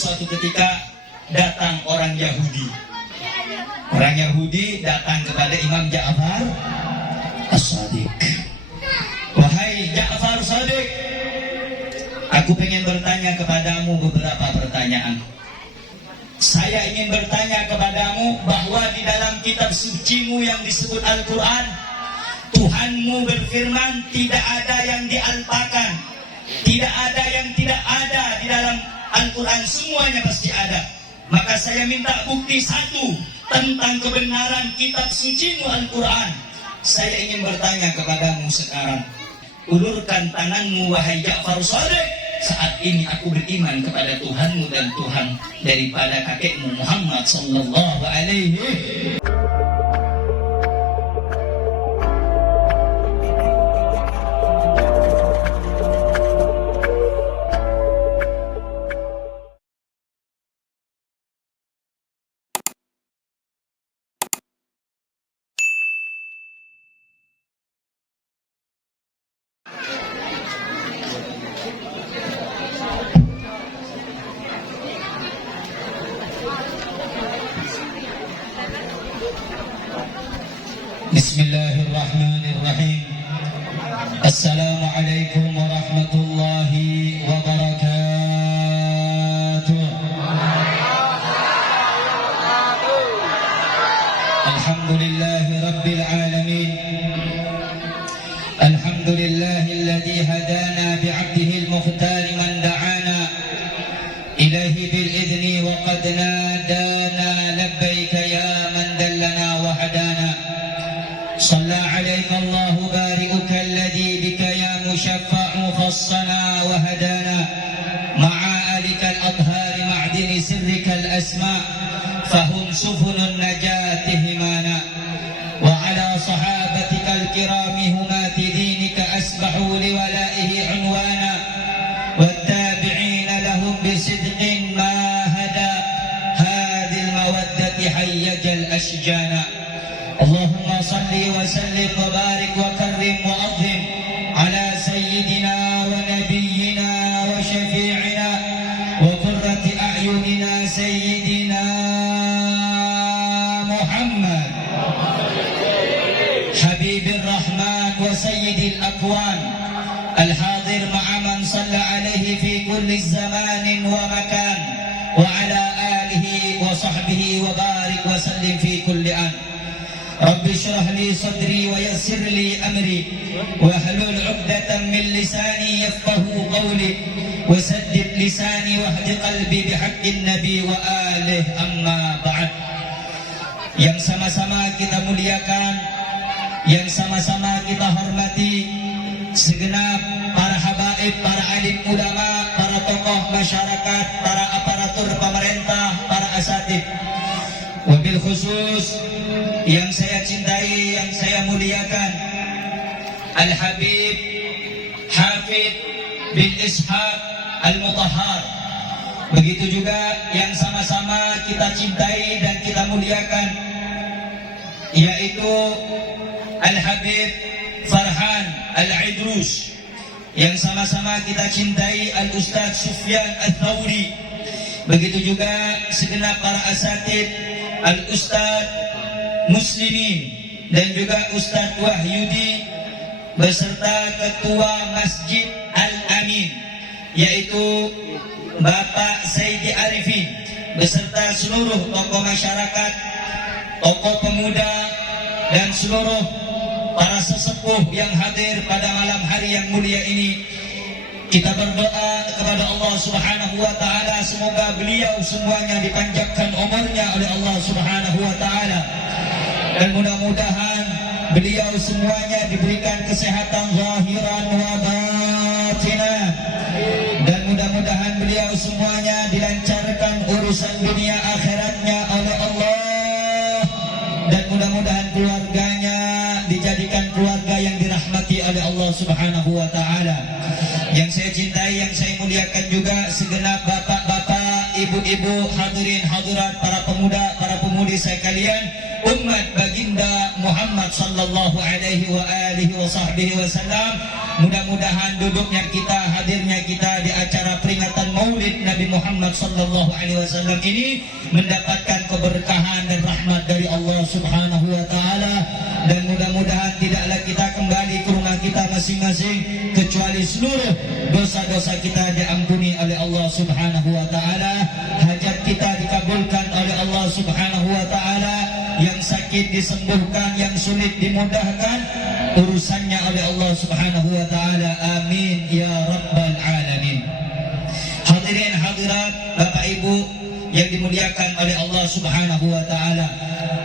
Suatu ketika datang orang Yahudi. Orang Yahudi datang kepada Imam Ja'far As-Shadiq. Wahai Ja'far Shadiq, aku pengen bertanya kepadamu beberapa pertanyaan. Saya ingin bertanya kepadamu bahwa di dalam kitab sucimu yang disebut Al-Quran, Tuhanmu berfirman tidak ada yang dialpakan, tidak ada yang tidak ada di dalam Al-Quran, semuanya pasti ada. Maka saya minta bukti satu tentang kebenaran kitab sucimu Al-Quran. Saya ingin bertanya kepadamu sekarang. Ulurkan tanganmu wahai Ja'far Shadiq. Saat ini aku beriman kepada Tuhanmu dan Tuhan daripada kakekmu Muhammad sallallahu alaihi. Bismillahirrahmanirrahim. Assalamualaikum warahmatullahi wabarakatuh. Alhamdulillahi rabbil alamin. Alhamdulillahilladzi hadana bi'abdihi al-mukhtar man da'ana ilaihi bil idni wa qad nadana labbaika ya man dallana wa hadana. صلى عليك الله بارئك الذي بك يا مشفع خصنا وهدانا مع آلك الأطهار معدن سرك الأسماء فهم سفن النجاة همانا وعلى صحابتك الكرام همات دينك أسبحوا لولائه عنوانا والتابعين لهم بصدق ما هدى هذه المودة حيج الأشجانا. اللهم صل وسلم وبارك وكرم وأظلم على سيدنا ونبينا وشفيعنا وقرة أعيننا سيدنا محمد حبيب الرحمن وسيد الأكوان الحاضر مع من صلى عليه في كل زمان ومكان وعلى آله وصحبه وبارك وسلم في كل آن. رب اشرح لي صدري ويسر لي أمري واحلل عقدة من لساني يفقه قولي وسدد لساني واهد قلبي بحق النبي وآله. أما بعد. Yang sama-sama kita muliakan, yang sama-sama kita hormati segenap para habaib, para alim ulama, para tokoh masyarakat, para aparatur pemerintah, para asatid. Wabil khusus yang saya cintai, yang saya muliakan, Al-Habib Hafid bin Ishaq Al-Mutahhar. Begitu juga yang sama-sama kita cintai dan kita muliakan, yaitu Al-Habib Farhan Al-Idrus. Yang sama-sama kita cintai Al-Ustadz Sufyan Al-Thawri. Begitu juga segenap para asatid, Al-Ustadz Muslimin dan juga Ustadz Wahyudi beserta Ketua Masjid Al-Amin, yaitu Bapak Sayyidi Arifin, beserta seluruh tokoh masyarakat, tokoh pemuda dan seluruh para sesepuh yang hadir pada malam hari yang mulia ini. Kita berdoa kepada Allah Subhanahu wa ta'ala, semoga beliau semuanya dipanjangkan umurnya oleh Allah Subhanahu wa ta'ala, dan mudah-mudahan beliau semuanya diberikan kesehatan zahiran wa batinan, dan mudah-mudahan beliau semuanya dilancarkan urusan dunia akhiratnya oleh Allah, dan mudah-mudahan keluarganya dijadikan keluarga yang dirahmati oleh Allah Subhanahu wa ta'ala. Yang saya cintai, yang saya muliakan juga segenap bapak-bapak, ibu-ibu, hadirin hadirat, para pemuda, para pemudi sekalian, umat baginda Muhammad sallallahu alaihi wa alihi wa sahbihi wasallam, Mudah-mudahan duduknya kita, hadirnya kita di acara peringatan Maulid Nabi Muhammad sallallahu alaihi wasallam ini mendapatkan keberkahan dan rahmat dari Allah Subhanahu wa taala, dan mudah-mudahan tidaklah kita kembali ke rumah kita masing-masing kecuali seluruh dosa-dosa kita diampuni oleh Allah Subhanahu wa taala, hajat kita dikabulkan oleh Allah Subhanahu wa taala, yang sakit disembuhkan, yang sulit dimudahkan urusannya oleh Allah Subhanahu wa taala. Amin ya rabbal alamin. Hadirin hadirat, Bapak Ibu yang dimuliakan oleh Allah Subhanahu wa taala,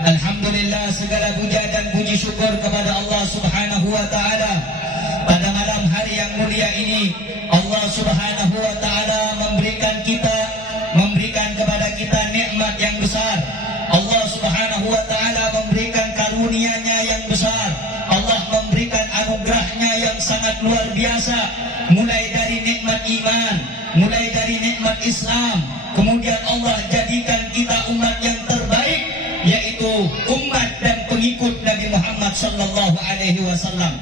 alhamdulillah, segala puja dan puji syukur kepada Allah Subhanahu wa taala. Pada malam hari yang mulia ini Allah Subhanahu wa taala memberikan kepada kita nikmat yang besar. Allah Subhanahu wa taala memberikan karunia-Nya yang besar. Allah memberikan anugerahnya yang sangat luar biasa, mulai dari nikmat iman, mulai dari nikmat Islam. Kemudian Allah jadikan kita umat yang terbaik, yaitu umat dan pengikut Nabi Muhammad sallallahu alaihi wasallam,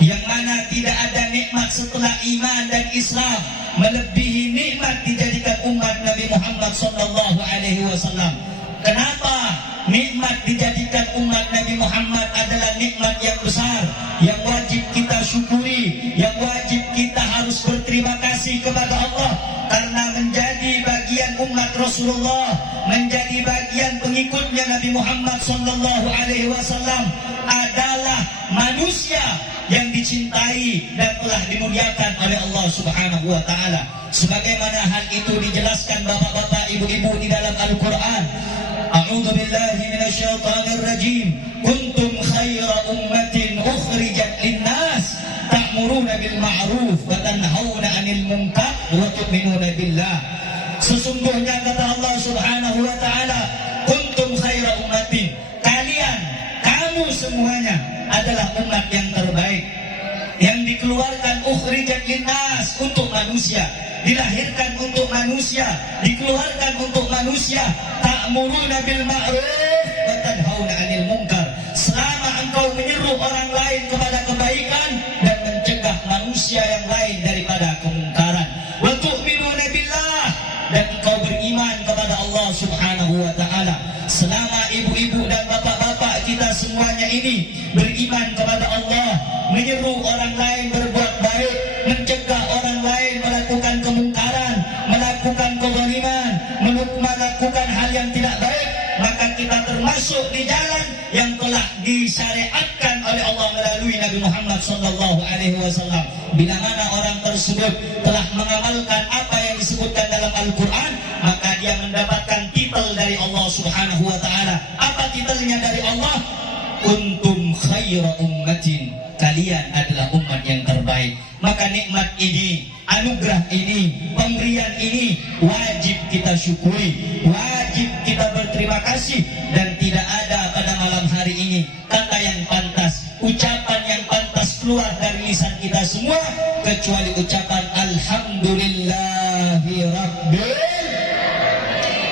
yang mana tidak ada nikmat setelah iman dan Islam melebihi nikmat dijadikan umat Nabi Muhammad sallallahu alaihi wasallam. Kenapa nikmat dijadikan umat Nabi Muhammad adalah nikmat yang besar, yang wajib kita syukuri, yang wajib kita harus berterima kasih kepada Allah, karena menjadi bagian umat Rasulullah, menjadi bagian pengikutnya Nabi Muhammad sallallahu alaihi wasallam adalah manusia yang dicintai dan telah dimuliakan oleh Allah Subhanahu wa taala. Sebagaimana hal itu dijelaskan bapak-bapak, ibu-ibu di dalam Al-Qur'an. A'udzu billahi minasyaitonir rajim. Kuntum khaira ummatin ukhrijat lin-nas ta'muruna bil ma'ruf wa tanhauna 'anil munkar wa tu'minuna billah. Sesungguhnya kata Allah Subhanahu wa taala, kuntum khaira ummatin, kalian, kamu semuanya adalah umat yang terbaik, yang dikeluarkan ukhrijat linnas, untuk manusia, dilahirkan untuk manusia, dikeluarkan untuk manusia. Ta'muruna bil ma'ruf wa tanhauna 'anil munkar. Selama engkau menyeru orang lain kepada kebaikan dan mencegah manusia yang lain daripada kemungkaran. Wa tu'minuna billah, dan engkau beriman kepada Allah Subhanahu wa taala. Selama ibu-ibu dan bapak-bapak kita semuanya ini beriman kepada Allah, menyeru orang lain berbuat baik, mencegah orang lain melakukan kemungkaran, melakukan kezaliman, melakukan hal yang tidak baik, maka kita termasuk di jalan yang telah disyariatkan oleh Allah melalui Nabi Muhammad sallallahu alaihi wasallam. Bila mana orang tersebut telah mengamalkan apa yang disebutkan dalam Al-Qur'an, maka dia mendapatkan titel dari Allah Subhanahu wa taala. Apa titelnya dari Allah? Kuntum khaira ummatin, kalian adalah umat yang terbaik. Maka nikmat ini, anugerah ini, pemberian ini wajib kita syukuri, wajib kita berterima kasih, dan tidak ada pada malam hari ini kata yang pantas, ucapan yang pantas keluar dari lisan kita semua kecuali ucapan alhamdulillahi rabbil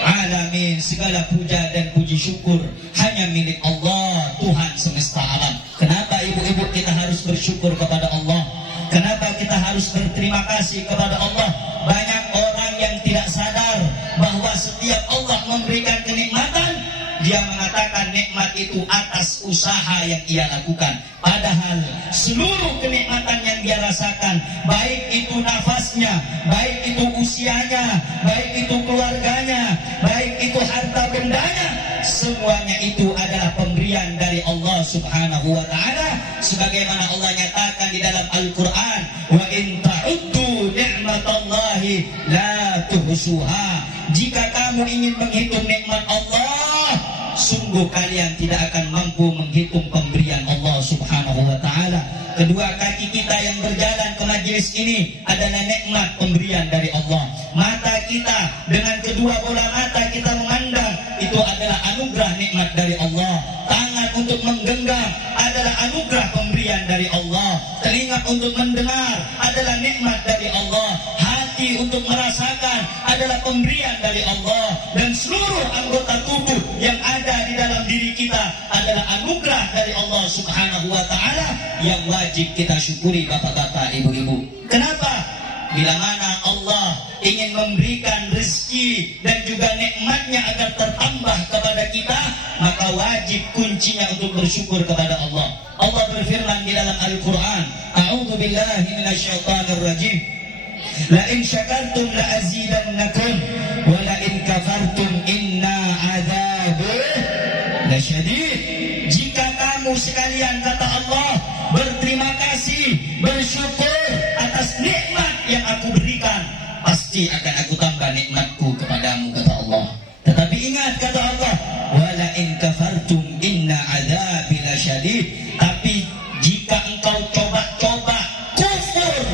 alamin. Segala puja dan puji syukur hanya milik Allah, Tuhan semesta alam. Kenapa ibu-ibu kita harus bersyukur kepada Allah? Kenapa kita harus berterima kasih kepada Allah? Banyak orang yang tidak sadar bahwa setiap Allah memberikan kenikmatan, dia mengatakan nikmat itu atas usaha yang ia lakukan. Padahal seluruh kenikmatan yang dia rasakan, baik itu nafasnya, baik itu usianya, baik itu keluarganya, baik itu harta bendanya, semuanya itu adalah pemberian dari Allah Subhanahu wa taala, sebagaimana Allah nyatakan di dalam Al-Qur'an, wa in ta'uddu ni'matallahi la tuhsuha. Jika kamu ingin menghitung nikmat Allah, sungguh kalian tidak akan mampu menghitung pemberian Allah Subhanahu wa taala. Kedua kaki kita yang berjalan ke majelis ini adalah nikmat pemberian dari Allah. Mata kita dengan kedua bola mata kita memandang, itu adalah anugerah nikmat dari Allah. Tangan untuk menggenggam adalah anugerah pemberian dari Allah. Telinga untuk mendengar adalah nikmat dari Allah. Hati hati untuk merasakan adalah pemberian dari Allah, dan seluruh anggota tubuh yang ada di dalam diri kita adalah anugerah dari Allah Subhanahu wa taala yang wajib kita syukuri bapak-bapak, ibu-ibu. Kenapa? Bila mana Allah ingin memberikan rezeki dan juga nikmatnya agar tertambah kepada kita, maka wajib kuncinya untuk bersyukur kepada Allah. Allah berfirman di dalam Al-Quran, A'udzu billahi minasyaitonir rajim. La in syakartum la azidannakum wa la in kafartum inna adzabi lasyadid. Jika kamu sekalian, kata Allah, berterima kasih, bersyukur atas nikmat yang aku berikan, pasti akan aku tambah nikmatku kepadamu, kata Allah. Tetapi ingat, kata Allah, wala in kafartum inna adzabi lasyadid. Tapi jika engkau coba-coba kufur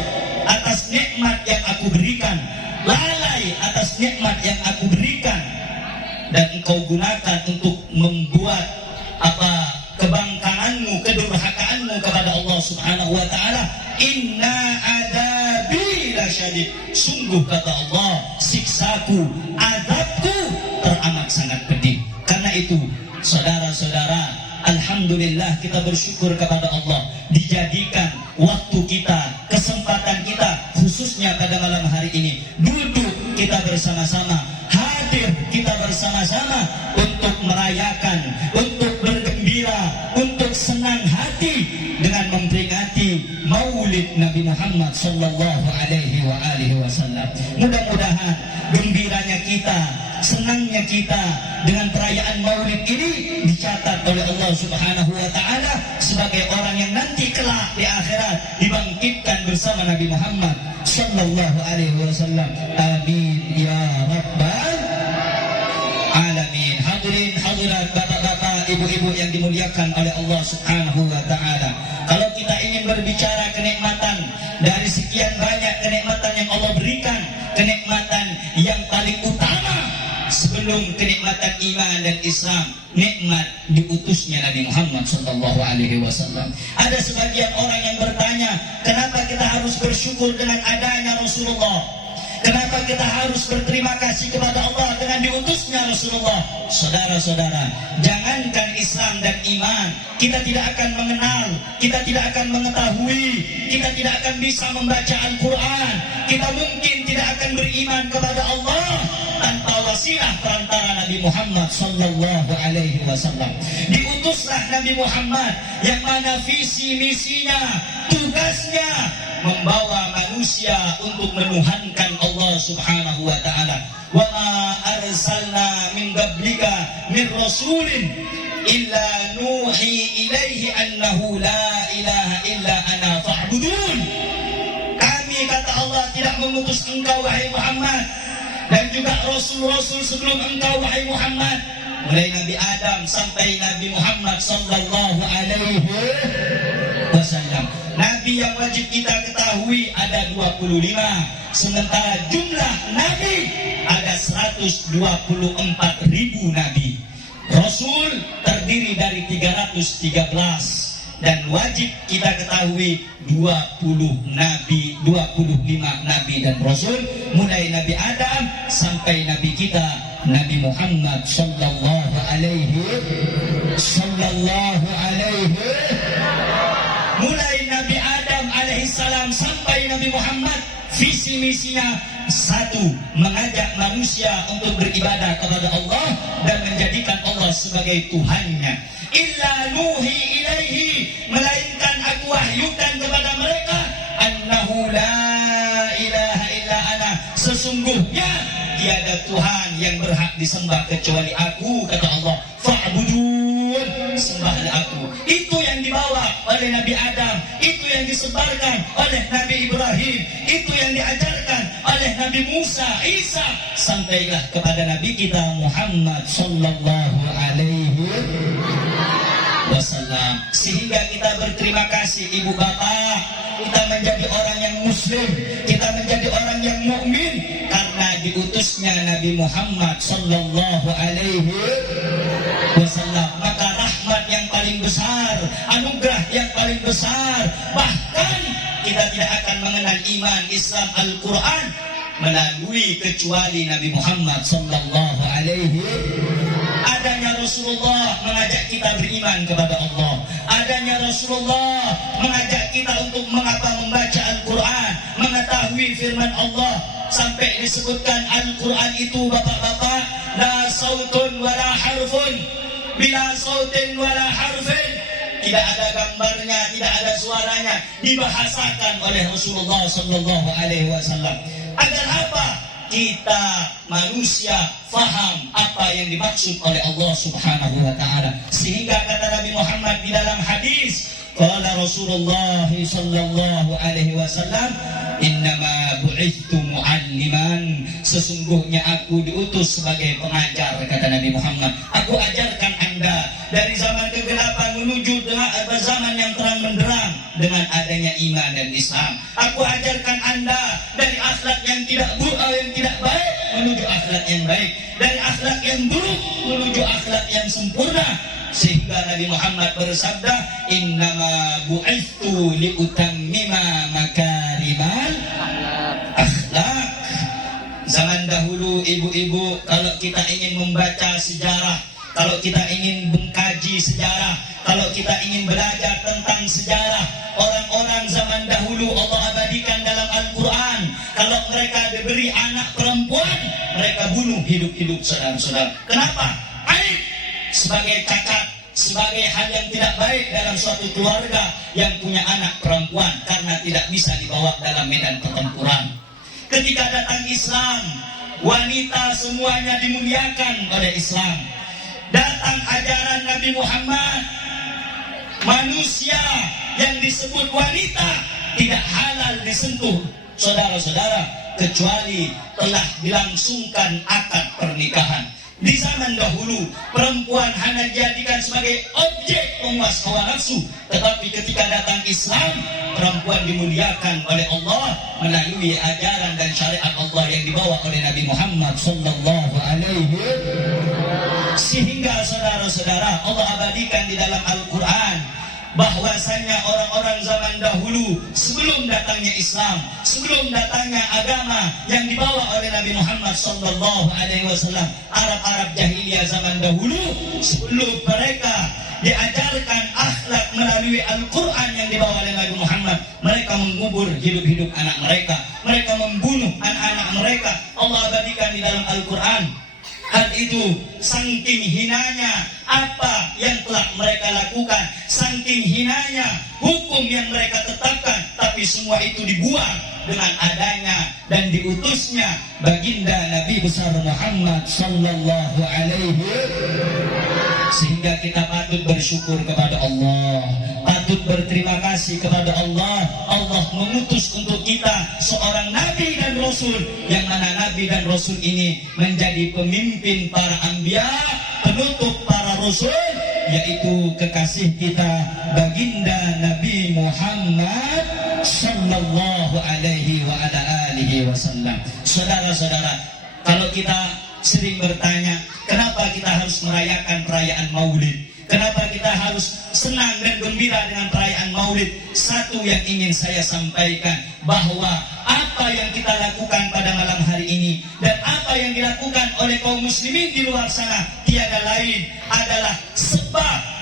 atas nikmat yang aku berikan, lalai atas nikmat yang aku berikan, dan engkau gunakan untuk membuat kebangkanganmu, kedurhakaanmu kepada Allah Subhanahu wa taala, inna adzabi lasyadid. Sungguh, kata Allah, siksaku, azabku teramat sangat pedih. Karena itu, saudara-saudara, alhamdulillah kita bersyukur kepada Allah dijadikan waktu kita, kesempatan kita, khususnya pada malam hari ini, duduk kita bersama-sama, hadir kita bersama-sama untuk merayakan, untuk bergembira, untuk senang hati dengan memperingati Maulid Nabi Muhammad sallallahu alaihi wasallam. Mudah-mudahan gembiranya kita, senangnya kita dengan perayaan Maulid ini dicatat oleh Allah Subhanahu wa taala sebagai orang yang nanti kelak di akhirat dibangkitkan bersama Nabi Muhammad sallallahu alaihi wasallam. Amin ya rabbal alamin. Hadirin hadirat, bapak-bapak, ibu-ibu yang dimuliakan oleh Allah Subhanahu wa taala. Kalau kita ingin berbicara kenikmatan dari sekian banyak kenikmatan yang Allah berikan, kenikmatan yang paling utama sebelum kenikmatan iman dan Islam, nikmat diutusnya Nabi Muhammad sallallahu alaihi wasallam. Ada sebagian orang yang bertanya, kenapa kita harus bersyukur dengan adanya Rasulullah? Kenapa kita harus berterima kasih kepada Allah dengan diutusnya Rasulullah? Saudara-saudara, jangankan Islam dan iman, kita tidak akan mengenal, kita tidak akan mengetahui, kita tidak akan bisa membaca Al-Quran, kita mungkin tidak akan beriman kepada Allah tanpa wasilah perantara Nabi Muhammad sallallahu alaihi wasallam. Diutuslah Nabi Muhammad yang mana visi misinya, tugasnya membawa manusia untuk menuhankan Allah Subhanahu wa taala. Wa ma arsalna min qablika min rasulin illa nuhi ilaihi annahu la ilaha illa ana fa'budun. Kami, kata Allah, tidak mengutus engkau wahai Muhammad dan juga rasul-rasul sebelum engkau wahai Muhammad, mulai Nabi Adam sampai Nabi Muhammad sallallahu alaihi wasallam. Nabi yang wajib kita ketahui ada 25, sementara jumlah nabi ada 124.000 nabi. Rasul terdiri dari 313, dan wajib kita ketahui 25 nabi dan rasul, mulai Nabi Adam sampai nabi kita Nabi Muhammad sallallahu alaihi mulai Nabi Adam alaihissalam sampai Nabi Muhammad, visi misinya satu, mengajak manusia untuk beribadah kepada Allah dan menjadikan Allah sebagai Tuhannya. Illa nuhi ilaihi, melainkan aku wahyukan kepada mereka, annahu la ilaha illa ana, sesungguhnya tiada Tuhan yang berhak disembah kecuali aku, kata Allah. Fa'budun, sembahlah aku. Itu yang dibawa oleh Nabi Adam, itu yang disebarkan oleh Nabi Ibrahim, itu yang diajarkan oleh Nabi Musa, Isa, sampailah kepada Nabi kita Muhammad sallallahu alaihi wasallam. Sehingga kita berterima kasih, ibu bapak, kita menjadi orang yang muslim, kita menjadi orang yang mukmin karena diutusnya Nabi Muhammad sallallahu alaihi wasallam. Maka rahmat yang paling besar, anugerah yang paling besar, bahkan kita tidak akan mengenal iman, Islam, Al-Quran melalui kecuali Nabi Muhammad sallallahu alaihi. Adanya Rasulullah mengajak kita beriman kepada Allah. Adanya Rasulullah mengajak kita untuk membaca Al-Quran, mengetahui firman Allah. Sampai disebutkan Al-Quran itu bapak-bapak, la sautun wala harfun, bila sautin wala harfin, tidak ada gambarnya, tidak ada suaranya, dibahasakan oleh Rasulullah sallallahu alaihi wasallam. Agar apa? Kita manusia faham apa yang dimaksud oleh Allah Subhanahu wa taala. Sehingga kata Nabi Muhammad di dalam hadis, qala Rasulullah sallallahu alaihi wasallam, innama bu'ithtu mu'alliman, sesungguhnya aku diutus sebagai pengajar, kata Nabi Muhammad. Aku ajarkan Anda dari zaman kegelapan menuju dengan zaman yang terang benderang dengan adanya iman dan Islam. Aku ajarkan Anda dari akhlak yang tidak buruk, yang tidak baik menuju akhlak yang baik, dari akhlak yang buruk menuju akhlak yang sempurna. Sehingga Nabi Muhammad bersabda, innama bu'ithtu liutammima makarimal akhlak. Zaman dahulu ibu-ibu, kalau kita ingin membaca sejarah, kalau kita ingin mengkaji sejarah, kalau kita ingin belajar tentang sejarah orang-orang zaman dahulu, Allah abadikan dalam Al-Quran. Kalau mereka diberi anak perempuan, mereka bunuh hidup-hidup saudara-saudara. Kenapa? Aib sebagai cacat, sebagai hal yang tidak baik dalam suatu keluarga yang punya anak perempuan, karena tidak bisa dibawa dalam medan pertempuran. Ketika datang Islam, wanita semuanya dimuliakan oleh Islam. Datang ajaran Nabi Muhammad, manusia yang disebut wanita tidak halal disentuh, saudara-saudara, kecuali telah dilangsungkan akad pernikahan. Di zaman dahulu, perempuan hanya dijadikan sebagai objek pemuas hawa nafsu. Tetapi ketika datang Islam, perempuan dimuliakan oleh Allah melalui ajaran dan syariat Allah yang dibawa oleh Nabi Muhammad sallallahu alaihi. Sehingga saudara-saudara, Allah abadikan di dalam Al-Quran bahwasanya orang-orang zaman dahulu sebelum datangnya Islam, sebelum datangnya agama yang dibawa oleh Nabi Muhammad sallallahu alaihi wasallam, Arab-Arab jahiliyah zaman dahulu, sebelum mereka diajarkan akhlak melalui Al-Quran yang dibawa oleh Nabi Muhammad, mereka mengubur hidup-hidup anak mereka, mereka membunuh anak-anak mereka. Allah abadikan di dalam Al-Quran. Hal itu saking hinanya apa yang telah mereka lakukan, saking hinanya hukum yang mereka tetapkan, tapi semua itu dibuang dengan adanya dan diutusnya baginda Nabi besar Muhammad sallallahu alaihi. Sehingga kita patut bersyukur kepada Allah, patut berterima kasih kepada Allah. Allah mengutus untuk kita seorang Nabi dan Rasul, yang mana Nabi dan Rasul ini menjadi pemimpin para anbiya, penutup para Rasul, yaitu kekasih kita baginda Nabi Muhammad sallallahu alaihi wa ala alihi wasallam. Saudara-saudara, kalau kita sering bertanya, kenapa kita harus merayakan perayaan Maulid? Kenapa kita harus senang dan gembira dengan perayaan Maulid? Satu yang ingin saya sampaikan, bahwa apa yang kita lakukan pada malam hari ini dan apa yang dilakukan oleh kaum muslimin di luar sana tiada lain adalah sebab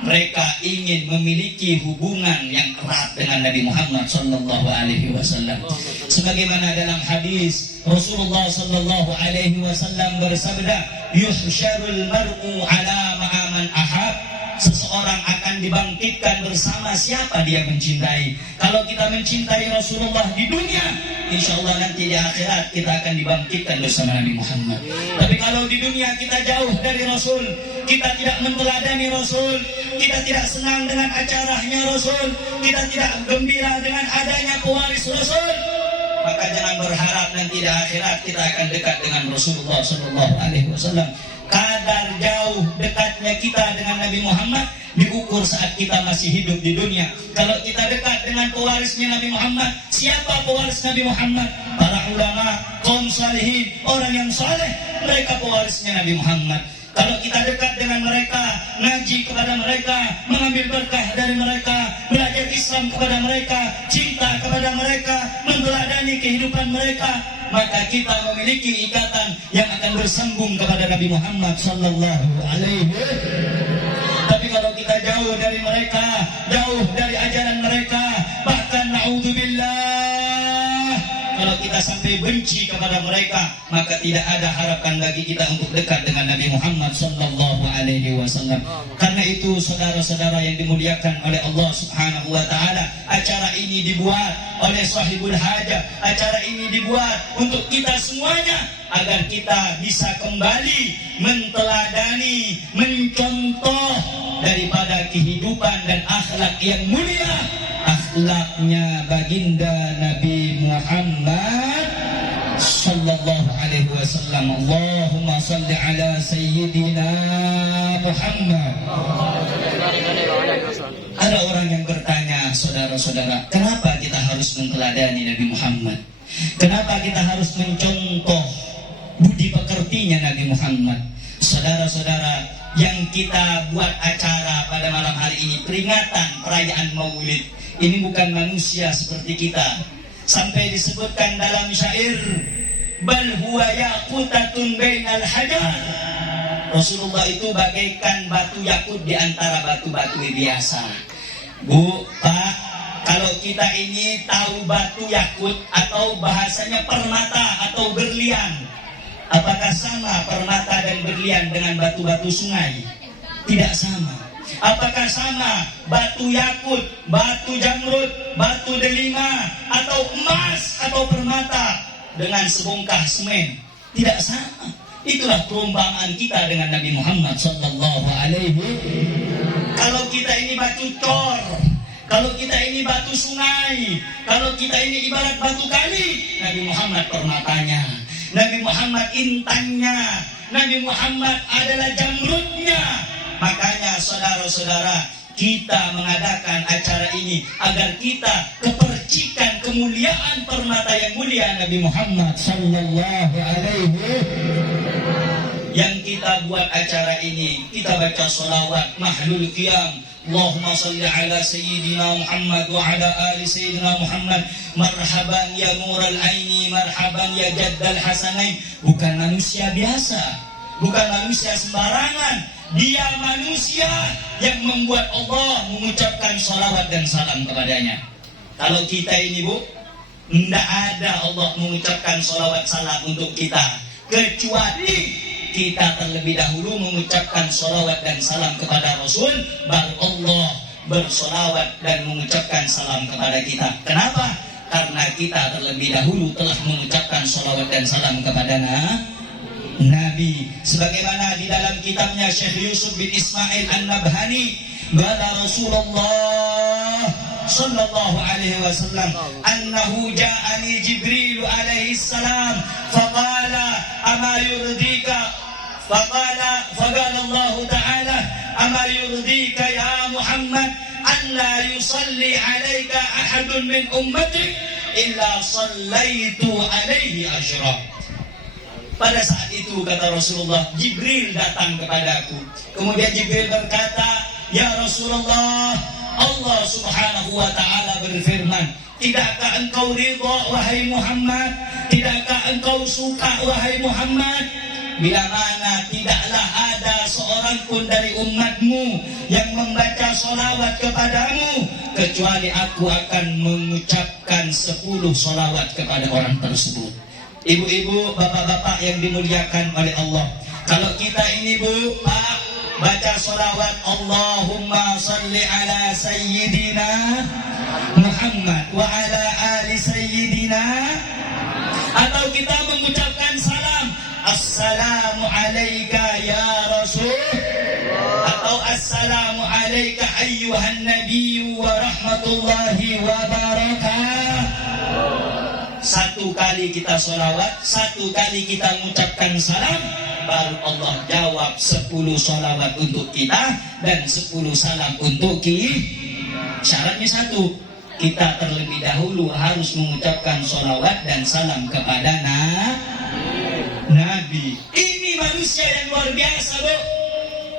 mereka ingin memiliki hubungan yang erat dengan Nabi Muhammad sallallahu alaihi wasallam. Sebagaimana dalam hadis Rasulullah sallallahu alaihi wasallam bersabda, yuhsyarul mar'u ala ma'aman ahab. Seseorang akan dibangkitkan bersama siapa dia mencintai. Kalau kita mencintai Rasulullah di dunia, insya Allah nanti di akhirat kita akan dibangkitkan bersama Nabi Muhammad. Tapi kalau di dunia kita jauh dari Rasul, kita tidak meneladani Rasul, kita tidak senang dengan acaranya Rasul, kita tidak gembira dengan adanya pewaris Rasul, maka jangan berharap nanti di akhirat kita akan dekat dengan Rasulullah sallallahu alaihi wasallam. Kadar jauh dekatnya kita dengan Nabi Muhammad diukur saat kita masih hidup di dunia. Kalau kita dekat dengan pewarisnya Nabi Muhammad, siapa pewaris Nabi Muhammad? Para ulama, kaum salihin, orang yang saleh, mereka pewarisnya Nabi Muhammad. Kalau kita dekat dengan mereka, ngaji kepada mereka, mengambil berkah dari mereka, belajar Islam kepada mereka, cinta kepada mereka, meneladani kehidupan mereka, maka kita memiliki ikatan yang akan bersambung kepada Nabi Muhammad sallallahu alaihi wasallam. Tapi kalau kita jauh dari mereka, jauh dari ajaran mereka, bahkan naudzubillah, kalau kita sampai benci kepada mereka, maka tidak ada harapan bagi kita untuk dekat dengan Nabi Muhammad sallallahu alaihi wasallam. Karena itu saudara-saudara yang dimuliakan oleh Allah Subhanahu wa taala, acara ini dibuat oleh sahibul hajah. Acara ini dibuat untuk kita semuanya agar kita bisa kembali menteladani, mencontoh daripada kehidupan dan akhlak yang mulia, akhlaknya baginda Nabi Muhammad sallallahu alaihi wasallam. Allahumma salli ala sayyidina Muhammad. Ada orang yang bertanya, saudara-saudara, kenapa kita harus menteladani Nabi Muhammad? Kenapa kita harus mencontoh budi pekertinya Nabi Muhammad? Saudara-saudara, yang kita buat acara pada malam hari ini, peringatan perayaan Maulid, ini bukan manusia seperti kita. Sampai disebutkan dalam syair, bal huwa yaqutatun bainal hajar. Rasulullah itu bagaikan batu yakut di antara batu-batu biasa. Bu, Pak, kalau kita ini tahu batu yakut atau bahasanya permata atau berlian, apakah sama permata dan berlian dengan batu-batu sungai? Tidak sama. Apakah sama batu yakut, batu jamrud, batu delima, atau emas atau permata dengan sebongkah semen? Tidak sama. Itulah perumpamaan kita dengan Nabi Muhammad sallallahu alaihi wasallam. Kalau kita ini batu cor, kalau kita ini batu sungai, kalau kita ini ibarat batu kali, Nabi Muhammad permatanya, Nabi Muhammad intannya, Nabi Muhammad adalah jamrudnya. Makanya saudara-saudara, kita mengadakan acara ini agar kita kepercikan kemuliaan permata yang mulia Nabi Muhammad sallallahu alaihi wasallam. Yang kita buat acara ini, kita baca sholawat mahlul qiyam, Allahumma salli ala sayyidina Muhammad wa ala ali sayyidina Muhammad, marhaban ya nural aini, marhaban ya jaddal hasanain. Bukan manusia biasa, bukan manusia sembarangan. Dia manusia yang membuat Allah mengucapkan sholawat dan salam kepadanya. Kalau kita ini, Bu, tidak ada Allah mengucapkan sholawat salam untuk kita, kecuali kita terlebih dahulu mengucapkan sholawat dan salam kepada Rasul, baru Allah bersolawat dan mengucapkan salam kepada kita. Kenapa? Karena kita terlebih dahulu telah mengucapkan sholawat dan salam kepada Nabi. Sebagaimana di dalam kitabnya Syekh Yusuf bin Ismail An-Nabhani, qala Rasulullah sallallahu alaihi wasallam annahu ja'ani Jibril alaihi salam faqala ama yurdika faqala Allah ta'ala ama yurdika ya Muhammad an la yusalli alaika ahadun min ummatik illa sallaitu alaihi asyra. Pada saat itu kata Rasulullah, Jibril datang kepadaku. Kemudian Jibril berkata, ya Rasulullah, Allah subhanahu wa ta'ala berfirman, tidakkah engkau ridha wahai Muhammad? Tidakkah engkau suka wahai Muhammad? Bila mana tidaklah ada seorang pun dari umatmu yang membaca sholawat kepadamu, kecuali aku akan mengucapkan 10 sholawat kepada orang tersebut. Ibu-ibu, bapak-bapak yang dimuliakan oleh Allah, kalau kita ini, Bu, Pak, baca sholawat Allahumma salli ala sayyidina Muhammad wa ala ali sayyidina, atau kita mengucapkan salam assalamu alayka ya Rasul, atau assalamu alayka ayyuhan nabiyyu wa rahmatullahi wa barakatuh. Satu kali kita sholawat, satu kali kita mengucapkan salam, baru Allah jawab 10 sholawat untuk kita dan 10 salam untuk kita. Syaratnya satu, kita terlebih dahulu harus mengucapkan sholawat dan salam kepada Nabi. Ini manusia yang luar biasa, Bu,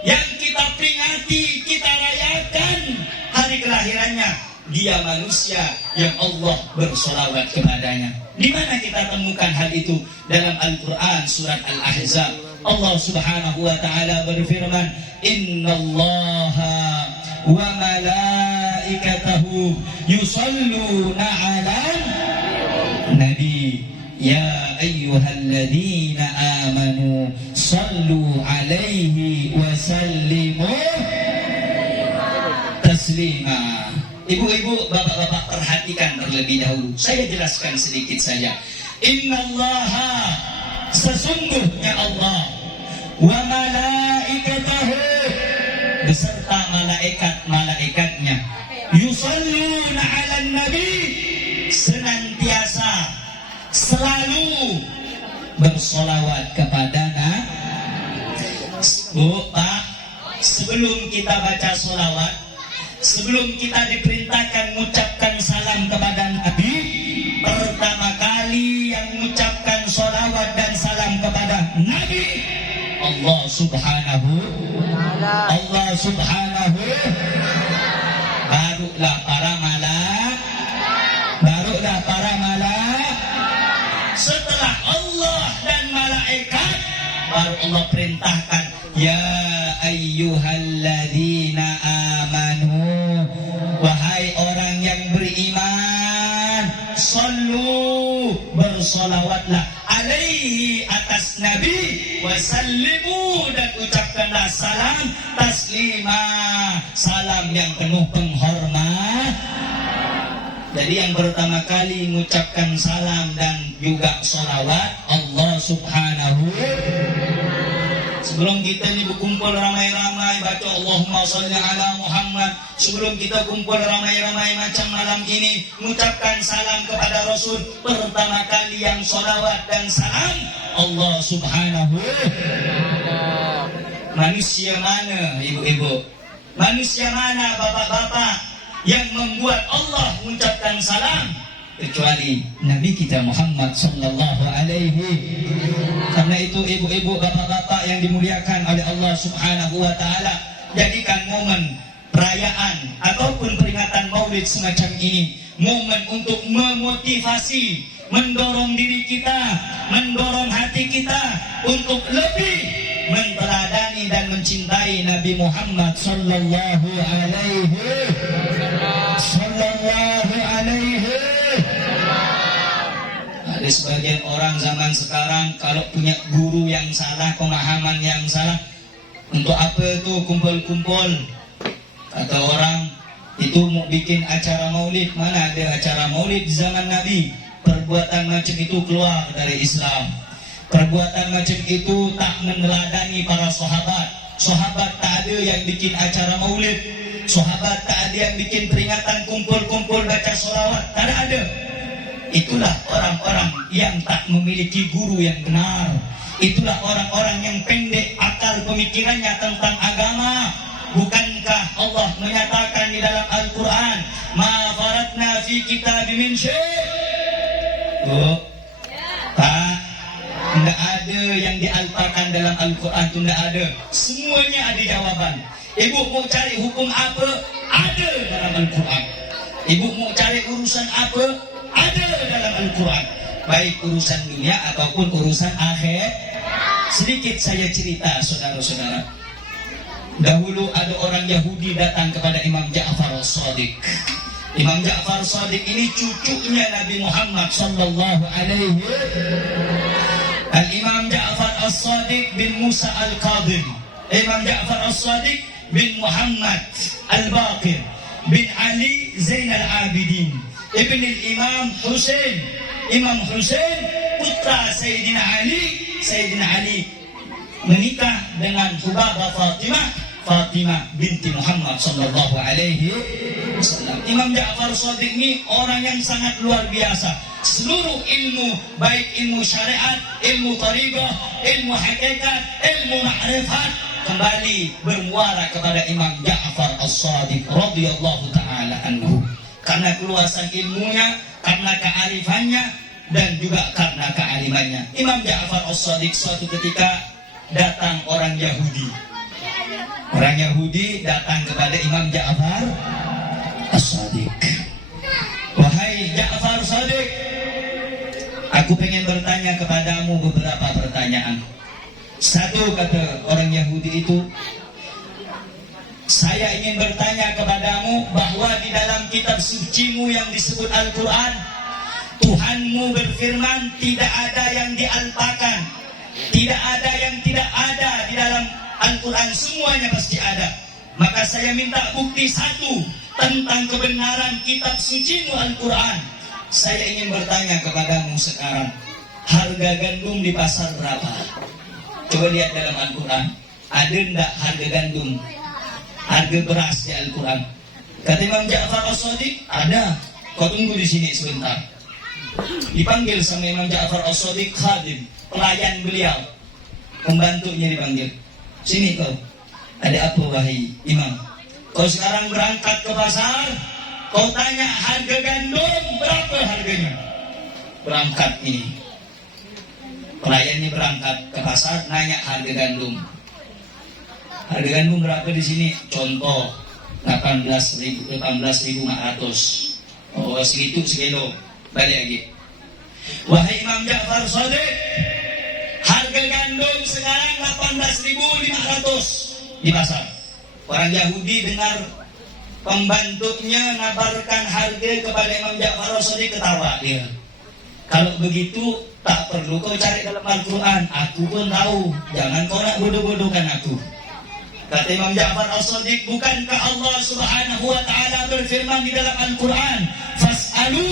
yang kita peringati, kita rayakan hari kelahirannya. dia manusia yang Allah bersolawat kepadanya. Di mana kita temukan hal itu? Dalam Al-Quran surat Al-Ahzab. Allah subhanahu wa ta'ala berfirman, Innallaha wa malaikatahu yusalluna ala nabi ya ayyuhalladzina amanu sallu alaihi wa sallimu taslima. Ibu-ibu, bapak-bapak, perhatikan terlebih dahulu. Saya jelaskan sedikit saja. Innallaha, sesungguhnya Allah, wa malaikatahu, beserta malaikat-malaikatnya, yusalluna 'alan nabi, senantiasa selalu bersolawat kepada Bu, Pak, sebelum kita baca solawat, sebelum kita diperintahkan mengucapkan salam kepada Nabi, pertama kali yang mengucapkan solawat dan salam kepada Nabi Allah subhanahu, barulah para malaikat, setelah Allah dan malaikat, baru Allah perintahkan, ya ayyuhalladzina amanu, wahai orang yang beriman, sallu, bersolawatlah, alaihi, atas Nabi, wasallimu, dan ucapkanlah salam, taslima, salam yang penuh penghormat. Jadi yang pertama kali mengucapkan salam dan juga solawat Allah subhanahu. Sebelum kita ini berkumpul ramai-ramai baca Allahumma sholli ala Muhammad, sebelum kita kumpul ramai-ramai macam malam ini mengucapkan salam kepada Rasul, pertama kali yang solawat dan salam Allah subhanahu. Manusia mana ibu-ibu, manusia mana bapak-bapak yang membuat Allah mengucapkan salam kecuali Nabi kita Muhammad sallallahu alaihi. Karena itu ibu-ibu, bapak-bapak yang dimuliakan oleh Allah subhanahu wa ta'ala, jadikan momen perayaan ataupun peringatan maulid semacam ini momen untuk memotivasi, mendorong diri kita, mendorong hati kita untuk lebih menteladani dan mencintai Nabi Muhammad sallallahu alaihi. Ada sebagian orang zaman sekarang kalau punya guru yang salah, pemahaman yang salah, untuk apa itu kumpul-kumpul? Kata orang itu mau bikin acara maulid. Mana ada acara maulid di zaman Nabi? Perbuatan macam itu keluar dari Islam. Perbuatan macam itu tak meneladani para sahabat. Sahabat tak ada yang bikin acara maulid. Sahabat tak ada yang bikin peringatan kumpul-kumpul baca sholawat. Tak ada. Itulah orang-orang yang tak memiliki guru yang benar. Itulah orang-orang yang pendek akal pemikirannya tentang agama. Bukankah Allah menyatakan di dalam Al-Quran, ma faratna fi kitabim min syai'? Oh, Pak, tidak ada yang dialpakan dalam Al-Quran itu, tidak ada. Semuanya ada jawaban. Ibu mau cari hukum apa? Ada dalam Al-Quran. Ibu mau cari urusan apa? Ada dalam Al-Quran. Baik urusan dunia ataupun urusan akhir. Sedikit saya cerita saudara-saudara. Dahulu ada orang Yahudi datang kepada Imam Ja'far as-Shadiq. Imam Ja'far as-Shadiq ini cucunya Nabi Muhammad sallallahu alaihi. Al-Imam Ja'far as-Shadiq bin Musa al-Kadhim, Imam Ja'far as-Shadiq bin Muhammad al-Baqir bin Ali Zain al-Abidin, Ibn al-Imam Husain, Imam Husain putra Sayyidina Ali. Sayyidina Ali menikah dengan Hubabah Fatimah binti Muhammad sallallahu alaihi wasallam. Imam Ja'far Shadiq ini orang yang sangat luar biasa. Seluruh ilmu, baik ilmu syariat, ilmu tariqah, ilmu hakikat, ilmu ma'rifat, kembali bermuara kepada Imam Ja'far as-Shadiq radhiyallahu ta'ala anhu. Karena keluasan ilmunya, karena kearifannya, dan juga karena kealimannya. Imam Ja'far as-Shadiq suatu ketika datang orang Yahudi. Orang Yahudi datang kepada Imam Ja'far as-Shadiq. pengen bertanya kepadamu beberapa pertanyaan. Satu, kata orang Yahudi itu, saya ingin bertanya kepadamu bahwa di dalam kitab sucimu yang disebut Al-Quran, Tuhanmu berfirman tidak ada yang dialpakan, tidak ada yang tidak ada di dalam Al-Quran, semuanya pasti ada. Maka saya minta bukti satu tentang kebenaran kitab sucimu Al-Quran. Saya ingin bertanya kepadamu sekarang, harga gandum di pasar berapa? Coba lihat dalam Al-Quran, ada enggak harga gandum, harga beras di Al-Quran? Kata Imam Ja'far As-Shadiq, ada. Kau tunggu di sini sebentar. Dipanggil sama Imam Ja'far As-Shadiq khadim, pelayan beliau, pembantunya dipanggil. Sini kau, ada apa wahai Imam? Kau sekarang berangkat ke pasar, kau tanya harga gandum berapa harganya? Berangkat ini, pelayannya berangkat ke pasar, nanya harga gandum. Harga gandum berapa di sini? Contoh 18.500. Oh, segitu sekilo. Balik lagi. Wahai Imam Ja'far Shadiq, harga gandum sekarang 18.500 di pasar. Orang Yahudi dengar pembantunya ngabarkan harga kepada Imam Ja'far Shadiq, ketawa dia. Kalau begitu tak perlu kau cari dalam Al-Quran, aku pun tahu. Jangan kau nak bodoh-bodohkan aku. Kata Imam Ja'far As-Shadiq, bukankah Allah Subhanahu wa taala berfirman di dalam Al-Quran, fas'alu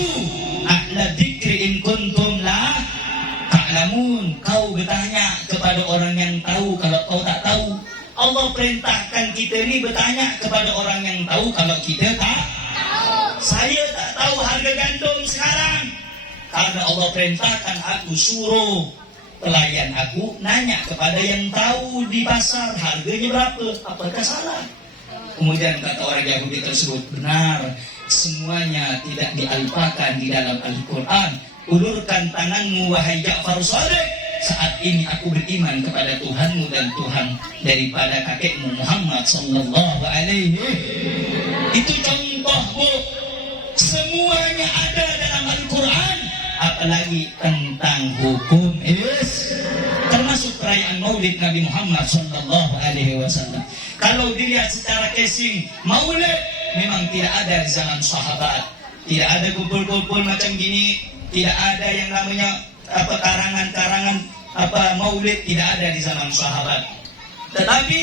ahla dzikri in kuntum la ta'lamun. Kau bertanya kepada orang yang tahu kalau kau tak tahu. Allah perintahkan kita ni bertanya kepada orang yang tahu kalau kita tak tahu. Saya tak tahu harga gandum sekarang, karena Allah perintahkan aku, suruh pelayan aku nanya kepada yang tahu di pasar harganya berapa. Apakah salah? Kemudian kata orang Yahudi tersebut, benar, semuanya tidak dialpakan di dalam Al-Quran. Ulurkan tanganmu wahai Ja'far Shadiq, saat ini aku beriman kepada Tuhanmu dan Tuhan daripada kakekmu Muhammad sallallahu alaihi. Itu contoh, Bu. Semuanya ada dalam Al-Quran. Apalagi tentang hukum termasuk perayaan Maulid Nabi Muhammad sallallahu alaihi wasallam. Kalau dilihat secara casing, Maulid memang tidak ada di zaman sahabat. Tidak ada kumpul-kumpul macam gini, tidak ada yang namanya karangan-karangan Maulid, tidak ada di zaman sahabat. Tetapi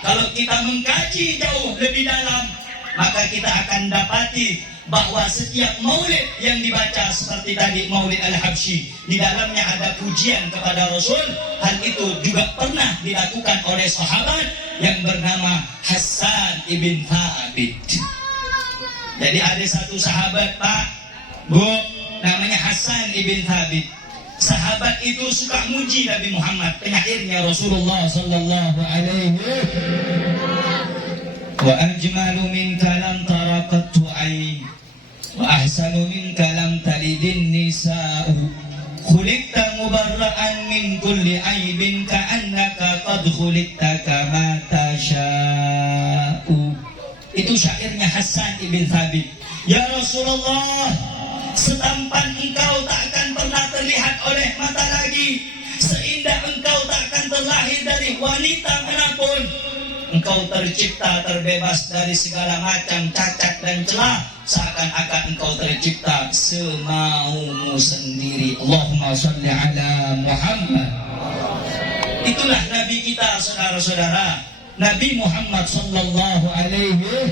kalau kita mengkaji jauh lebih dalam, maka kita akan dapati bahwa setiap maulid yang dibaca seperti tadi Maulid Al-Habsyi, di dalamnya ada pujian kepada Rasul. Hal itu juga pernah dilakukan oleh sahabat yang bernama Hassan ibn Thabit. Jadi ada satu sahabat, Pak, Bu, namanya Hassan ibn Thabit. Sahabat itu suka muji Nabi Muhammad, penyairnya Rasulullah sallallahu alaihi wa ajmalu minka lam taraqatu ain wa ahsanu minka lam talidin nisa'u khuliqta mubarra'an min kulli aibin ka'annaka qad khuliqta kama tasha'u. Itu syairnya Hassan ibn Thabit. Ya Rasulullah, setampan engkau tak akan pernah terlihat oleh mata lagi, seindah engkau tak akan terlahir dari wanita manapun. Engkau tercipta terbebas dari segala macam cacat dan celah, seakan-akan engkau tercipta semaumu sendiri. Allahumma sholli ala Muhammad. Itulah Nabi kita, saudara-saudara. Nabi Muhammad sallallahu alaihi,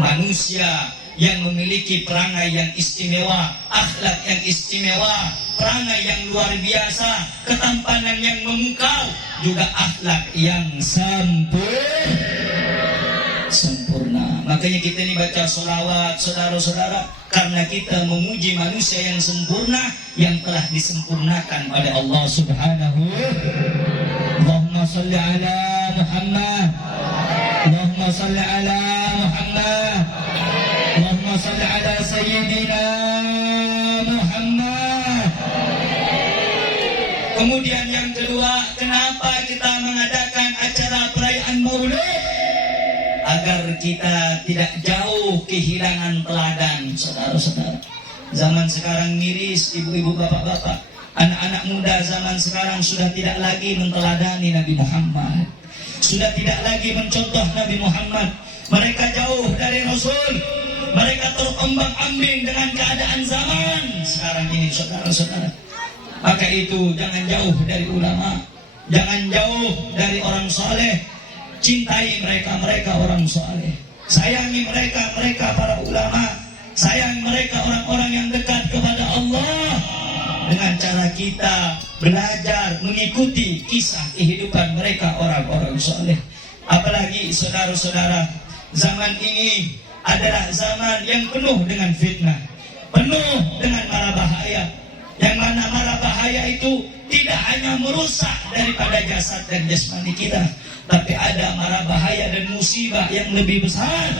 manusia yang memiliki perangai yang istimewa, akhlak yang istimewa, perangai yang luar biasa, ketampanan yang memukau, juga akhlak yang sempurna. Makanya kita ini baca sholawat, saudara-saudara, karena kita memuji manusia yang sempurna, yang telah disempurnakan oleh Allah Subhanahu. Allahumma sholli ala Muhammad. Allahumma sholli ala Muhammad. Allahumma sholli ala Sayyidina Muhammad. Kemudian yang kedua, kenapa kita mengadakan acara perayaan Maulid? Agar kita tidak jauh kehilangan teladan, saudara-saudara. Zaman sekarang miris, ibu-ibu, bapak-bapak. Anak-anak muda zaman sekarang sudah tidak lagi menteladani Nabi Muhammad. Sudah tidak lagi mencontoh Nabi Muhammad. Mereka jauh dari Rasul. Mereka terombang-ambing dengan keadaan zaman sekarang ini, saudara-saudara. Maka itu jangan jauh dari ulama. Jangan jauh dari orang soleh. Cintai mereka, mereka orang soleh. Sayangi mereka, mereka para ulama. Sayang mereka orang-orang yang dekat kepada Allah. Dengan cara kita belajar mengikuti kisah kehidupan mereka orang-orang soleh. Apalagi saudara-saudara, zaman ini adalah zaman yang penuh dengan fitnah, penuh dengan mara bahaya. Yang mana mara bahaya itu tidak hanya merusak daripada jasad dan jasmani kita, tapi ada mara bahaya dan musibah yang lebih besar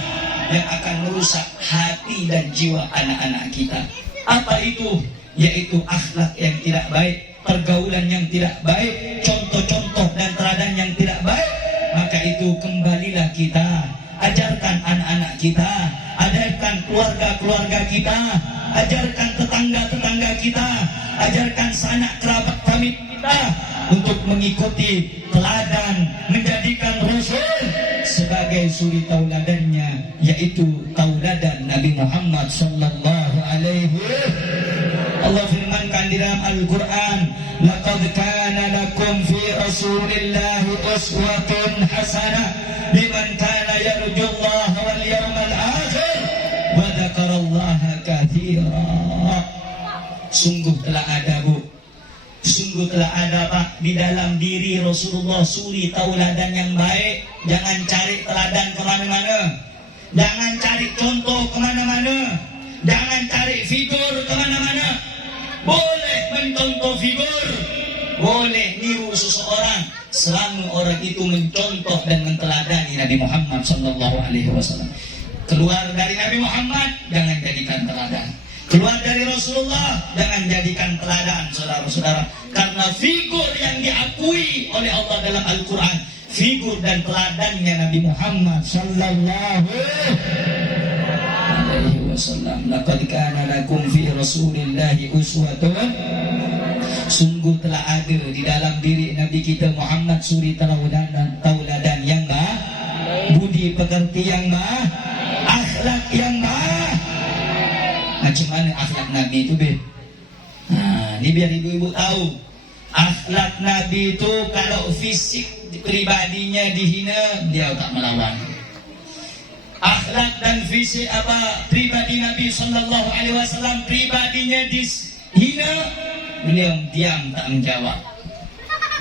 yang akan merusak hati dan jiwa anak-anak kita. Apa itu? Yaitu akhlak yang tidak baik, pergaulan yang tidak baik, contoh-contoh dan teladan yang tidak baik. Maka itu kembalilah kita, ajarkan anak-anak kita, ajarkan keluarga-keluarga kita, ajarkan tetangga-tetangga kita, ajarkan sanak kerabat kami kita untuk mengikuti teladan, menjadikan Rasul sebagai suri tauladannya, yaitu tauladan Nabi Muhammad sallallahu alaihi wasallam. Allah firmankan di dalam Al-Quran, laqad kana lakum fi rasulillahi uswatun hasanah liman kana yarjullaha wal yawmal akhir wa dzakarallaha katsira. Sungguh telah ada, Bu, sungguh telah ada, Pak, di dalam diri Rasulullah suri tauladan yang baik. Jangan cari teladan kemana-mana, jangan cari contoh kemana-mana, jangan cari figur kemana-mana. Boleh mencontoh figur, boleh niru seseorang, selama orang itu mencontoh dan menteladani Nabi Muhammad sallallahu alaihi wasallam. Keluar dari Nabi Muhammad, jangan jadikan teladan. Keluar dari Rasulullah, jangan jadikan teladan, saudara-saudara. Karena figur yang diakui oleh Allah dalam Al-Quran, figur dan teladannya Nabi Muhammad sallallahu alaihi wasallam. Laqad kana lakum fi rasulillahi uswatun. Sungguh telah ada di dalam diri Nabi kita Muhammad suri tauladan yang baik, budi pekerti yang baik, akhlak yang baik. Macam mana akhlak Nabi itu, Be? Nah, ini biar ibu-ibu tahu. Akhlak Nabi itu kalau fisik pribadinya dihina, dia tak melawan. Akhlak dan fisik pribadi Nabi sallallahu alaihi wasallam pribadinya dihina, beliau diam tak menjawab.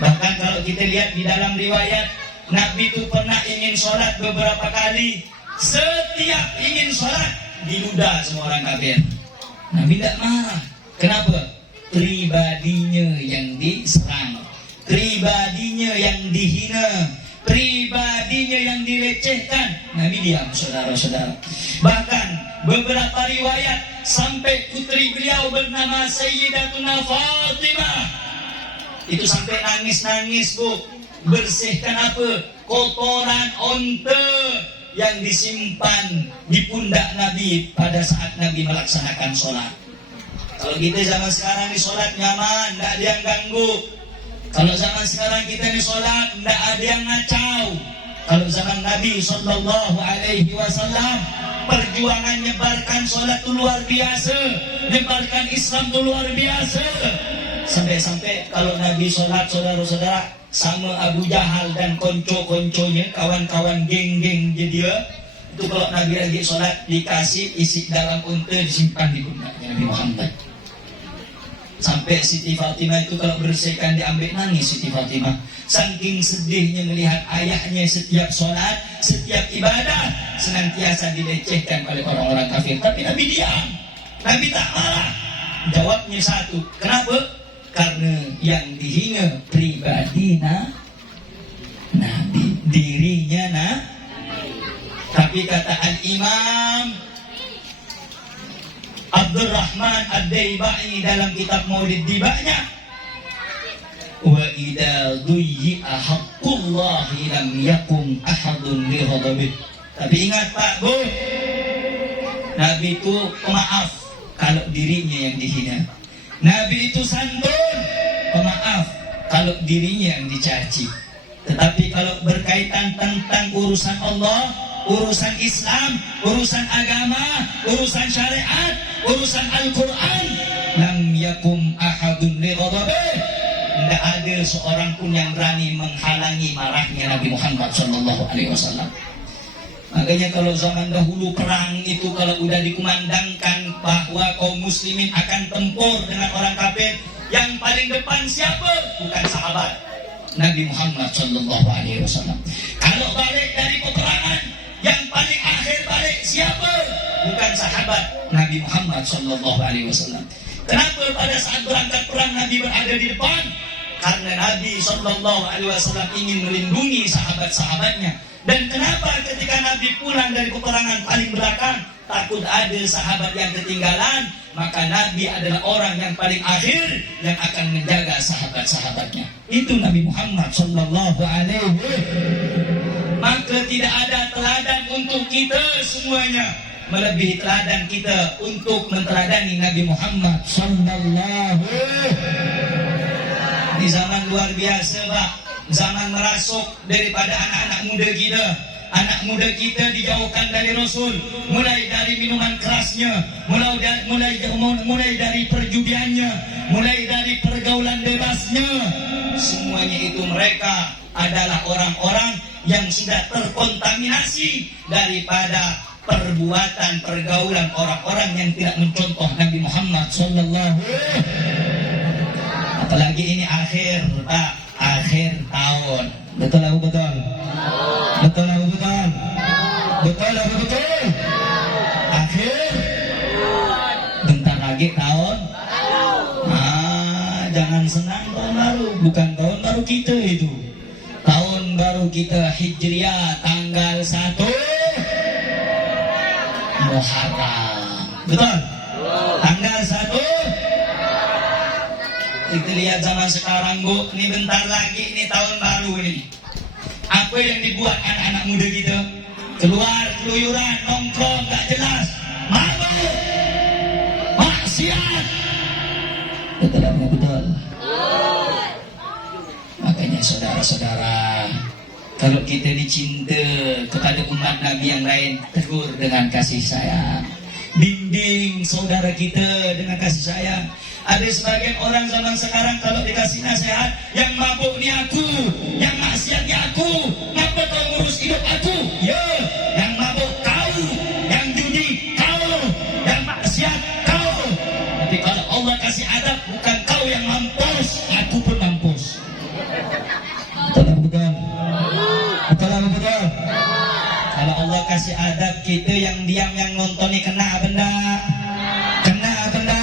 Bahkan kalau kita lihat di dalam riwayat, Nabi itu pernah ingin sholat beberapa kali. Setiap ingin sholat diludah semua orang kafir. Nabi tidak marah. Kenapa? Pribadinya yang diserang, pribadinya yang dihina, pribadinya yang dilecehkan. Nabi diam, saudara-saudara. Bahkan beberapa riwayat sampai putri beliau bernama Sayyidatuna Fatimah itu sampai nangis-nangis, Bu. Bersihkan apa? Kotoran onta yang disimpan di pundak Nabi pada saat Nabi melaksanakan sholat. Kalau kita zaman sekarang di sholat nyaman, tidak ada yang ganggu. Kalau zaman sekarang kita di sholat, tidak ada yang ngacau. Kalau zaman Nabi sallallahu alaihi wasallam, perjuangan nyebarkan sholat itu luar biasa, nyebarkan Islam itu luar biasa. Sampai-sampai kalau Nabi sholat, saudara-saudara, sama Abu Jahal dan konco-konconya, kawan-kawan geng-geng dia, itu kalau Nabi lagi sholat dikasih isi dalam unta, disimpan di pundaknya Nabi Muhammad. Sampai Siti Fatimah itu kalau bersihkan diambil, nangis Siti Fatimah. Saking sedihnya melihat ayahnya setiap sholat, setiap ibadah senantiasa dilecehkan oleh orang-orang kafir. Tapi Nabi diam, Nabi tak marah. Jawabnya satu, kenapa? Karena yang dihina pribadi Nabi, dirinya Tapi kata Al-Imam Abdurrahman Ad-Daibai dalam kitab Maulid Dibanya, wa idza duyyi'a haqqullahi lam yakum ahadun li ghadabih. Tapi ingat Pak Bu, Nabi itu pemaaf. kalau dirinya yang dihina. Nabi itu santun, pemaaf kalau dirinya yang dicaci. Tetapi kalau berkaitan tentang urusan Allah, urusan Islam, urusan agama, urusan syariat, urusan Al-Quran, lam yakum ahadun li ghadabihi, tidak ada seorang pun yang berani menghalangi marahnya Nabi Muhammad SAW. Makanya kalau zaman dahulu perang itu kalau udah dikumandangkan bahwa kaum muslimin akan tempur dengan orang kafir, yang paling depan siapa? Bukan sahabat Nabi Muhammad SAW. Kalau balik dari peperangan, yang paling akhir balik siapa? Bukan sahabat Nabi Muhammad SAW. Kenapa pada saat berangkat perang Nabi berada di depan? Karena Nabi SAW ingin melindungi sahabat-sahabatnya. Dan kenapa ketika Nabi pulang dari peperangan paling belakang? Takut ada sahabat yang ketinggalan, maka Nabi adalah orang yang paling akhir yang akan menjaga sahabat-sahabatnya. Itu Nabi Muhammad SAW. Maka tidak ada teladan untuk kita semuanya melebihi teladan kita untuk menteladani Nabi Muhammad SAW. Di zaman luar biasa, Pak, zaman merasuk daripada anak-anak muda kita. Anak muda kita dijauhkan dari Rasul, mulai dari minuman kerasnya, mulai dari perjudiannya, mulai dari pergaulan bebasnya. Semuanya itu mereka adalah orang-orang yang sudah terkontaminasi daripada perbuatan pergaulan orang-orang yang tidak mencontoh Nabi Muhammad SAW. Apalagi ini akhir, Pak, akhir tahun. Betul atau betul? Betul atau betul? Betul atau betul? Akhir, bentar lagi tahun. Jangan senang tahun baru, bukan tahun baru kita itu. Tahun baru kita Hijriah tanggal 1 Muharram. Betul? Tanggal 1. Kita lihat zaman sekarang, Bu, ini bentar lagi ini tahun baru ini. Apa yang dibuat anak-anak muda kita? Keluar keluyuran, nongkrong tak jelas, mabuk, maksiat. Betul tak betul? Makanya saudara-saudara, kalau kita dicinta kepada umat Nabi yang lain, tegur dengan kasih sayang, bimbing saudara kita dengan kasih sayang. Ada sebagian orang zaman sekarang kalau dikasih nasihat, yang mabuk ni aku, yang maksiat ni aku, kenapa kau ngurus hidup aku? Ya, yang mabuk kau, yang judi kau, yang maksiat kau. Tapi kalau Allah kasih adab, bukan kau yang mampus, aku pun mampus. Betul betul? Betul betul? Kalau Allah kasih adab, kita yang diam yang nonton ni kena benda. Kena benda.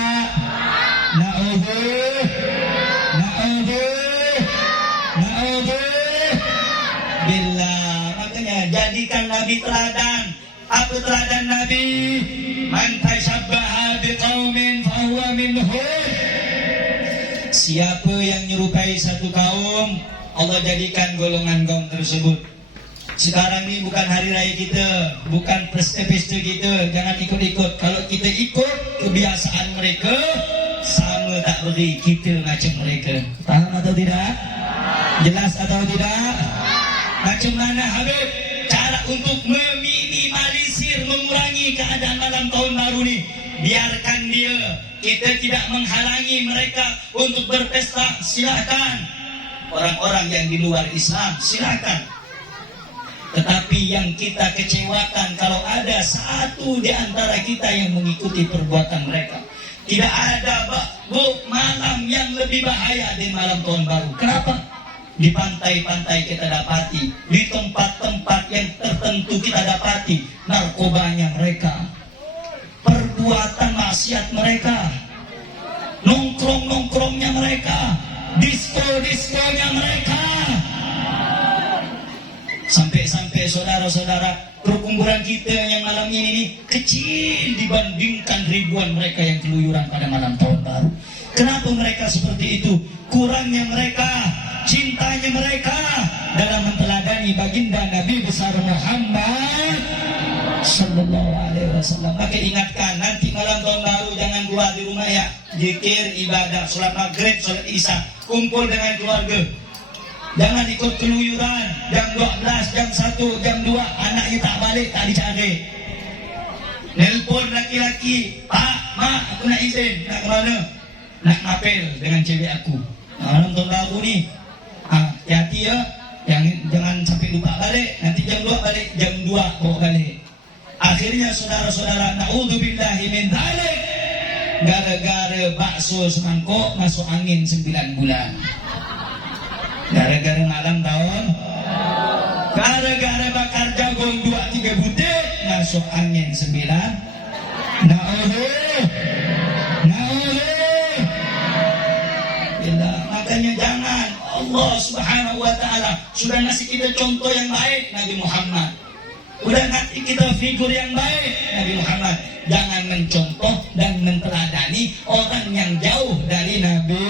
Billah. Makanya jadikan Nabi teladan. Apa teladan Nabi? Man tashabbaha biqaumin fahuwa minhum. Siapa yang menyerupai satu kaum, Allah jadikan golongan kaum tersebut. Sekarang ini bukan hari raya kita, bukan pesta-pesta kita. Jangan ikut-ikut. Kalau kita ikut kebiasaan mereka, sama tak beri kita macam mereka. Faham atau tidak? Jelas atau tidak? Macam mana Habib cara untuk meminimalisir, mengurangi keadaan malam tahun baru ni? Biarkan dia. Kita tidak menghalangi mereka untuk berpesta, silakan. Orang-orang yang di luar Islam, silakan. Tetapi yang kita kecewakan kalau ada satu di antara kita yang mengikuti perbuatan mereka. Tidak ada, Bu, malam yang lebih bahaya dari malam tahun baru. Kenapa? Di pantai-pantai kita dapati, di tempat-tempat yang tertentu kita dapati narkobanya mereka, perbuatan maksiat mereka, nongkrong-nongkrongnya mereka, disko-diskonya mereka. Sampai-sampai saudara-saudara, perkumpulan kita yang malam ini nih kecil dibandingkan ribuan mereka yang keluyuran pada malam tahun baru. Kenapa mereka seperti itu? Kurangnya mereka, cintanya mereka dalam menteladani baginda Nabi besar Muhammad Sallallahu alaihi wasallam. Maka ingatkan, nanti malam tahun baru jangan keluar di rumah ya. Zikir, ibadah, sholat maghrib, sholat isya, kumpul dengan keluarga. Jangan ikut keluyuran. Jam 12, jam 1, jam 2 anaknya tak balik, tak dicari. Nelpon laki-laki, Pak, Mak, aku nak izin. Nak ke mana? Nak ngapel dengan cewek aku. Malam tahun baru ni, hati-hati ya. Jangan sampai lupa balik. Nanti jam 2 balik, jam 2 bawa balik. Akhirnya saudara-saudara, na'udzubillahi min dzalik, gara-gara bakso semangkok masuk angin 9 bulan. Gara-gara malam tahun, gara-gara bakar jagung 2-3 butir masuk angin 9. Makanya jangan. Allah Subhanahu wa ta'ala sudah ngasih kita contoh yang baik, Nabi Muhammad. Udah ngasih kita figur yang baik, Nabi Muhammad. Jangan mencontoh dan menteladani orang yang jauh dari Nabi